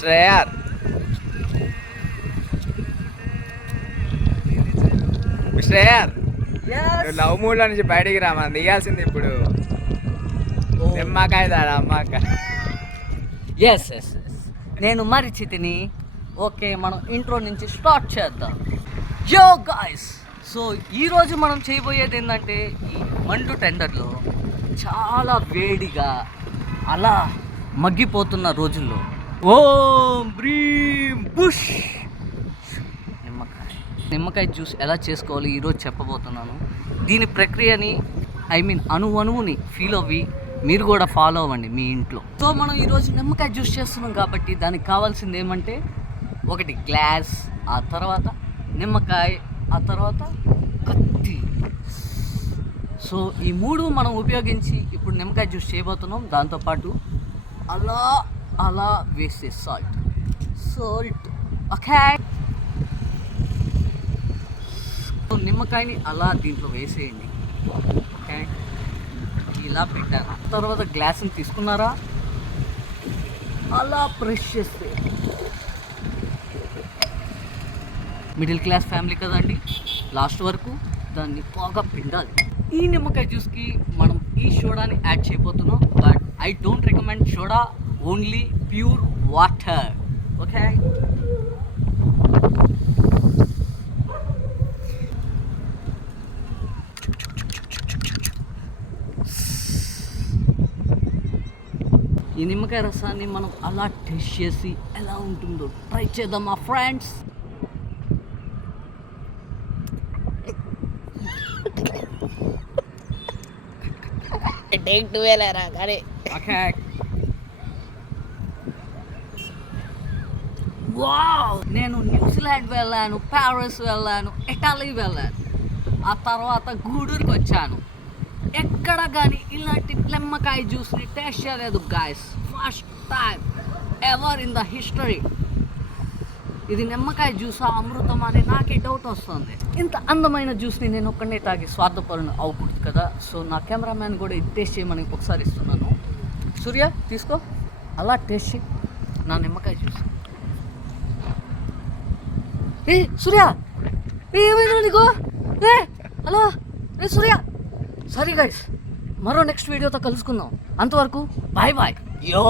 Mister AR, mister AR, నువ్వు love మూడ్లో నుంచి బయటికి రా, మనం దిగాల్సింది ఇప్పుడు. నిమ్మకాయ దాడా అమ్మాక. ఎస్ ఎస్ ఎస్, నేను మరిచితిని. ఓకే, మనం ఇంట్రో నుంచి స్టార్ట్ చేద్దాం. యో గాయ్స్, సో ఈరోజు మనం చేయబోయేది ఏంటంటే, ఈ మండు టెండర్లో చాలా వేడిగా అలా మగ్గిపోతున్న రోజుల్లో ఓం బ్రీం బుష్ నిమ్మకాయ జ్యూస్ ఎలా చేసుకోవాలి ఈరోజు చెప్పబోతున్నాను. దీని ప్రక్రియని అణువుని ఫీల్ అవ్వి మీరు కూడా ఫాలో అవ్వండి మీ ఇంట్లో. సో మనం ఈరోజు నిమ్మకాయ జ్యూస్ చేస్తున్నాం కాబట్టి దానికి కావాల్సింది ఏమంటే, ఒకటి గ్లాస్, ఆ తర్వాత నిమ్మకాయ, ఆ తర్వాత కత్తి. సో ఈ మూడు మనం ఉపయోగించి ఇప్పుడు నిమ్మకాయ జ్యూస్ చేయబోతున్నాం. దాంతోపాటు అలా అలా వేసే సాల్ట్. ఓకే, నిమ్మకాయని అలా దీంట్లో వేసేయండి. ఓకే, ఇలా పెట్టాను. తర్వాత గ్లాసుని తీసుకున్నారా, అలా ప్రెస్ చేస్తే మిడిల్ క్లాస్ ఫ్యామిలీ కదండి, లాస్ట్ వరకు దాన్ని బాగా పిండాలి. ఈ నిమ్మకాయ జ్యూస్కి మనం ఈ సోడాని యాడ్ చేయబోతున్నాం. But I don't recommend soda, only pure water. Okay, ఈ నిమ్మకాయ రసాన్ని మనం అలా టేస్ట్ చేసి ఎలా ఉంటుందో ట్రై చేద్దాం మా ఫ్రెండ్స్. నేను న్యూజిలాండ్ వెళ్ళాను, ప్యారిస్ వెళ్ళాను, ఇటలీ వెళ్ళాను, ఆ తర్వాత గూడూరుకి వచ్చాను. ఎక్కడ కానీ ఇలాంటి నిమ్మకాయ జ్యూస్ని టేస్ట్ చేయలేదు guys. First time ever in the history. ఇది నిమ్మకాయ జ్యూసా అమృతం అని నాకే డౌట్ వస్తుంది. ఇంత అందమైన జ్యూస్ని నేను ఒక్కడే తాగి స్వార్థపరుని అవ్వకూడదు కదా. సో నా కెమెరామ్యాన్ కూడా ఇది టేస్ట్ చేయమని ఒకసారి ఇస్తున్నాను. సూర్య తీసుకో, అలా టేస్ట్ చేయి నా నిమ్మకాయ జ్యూస్. ఏ సూర్య, ఏమైంది నీకు? హలో సూర్య. సారీ గైస్, మరో నెక్స్ట్ వీడియోతో కలుసుకుందాం. అంతవరకు బాయ్ బాయ్. యో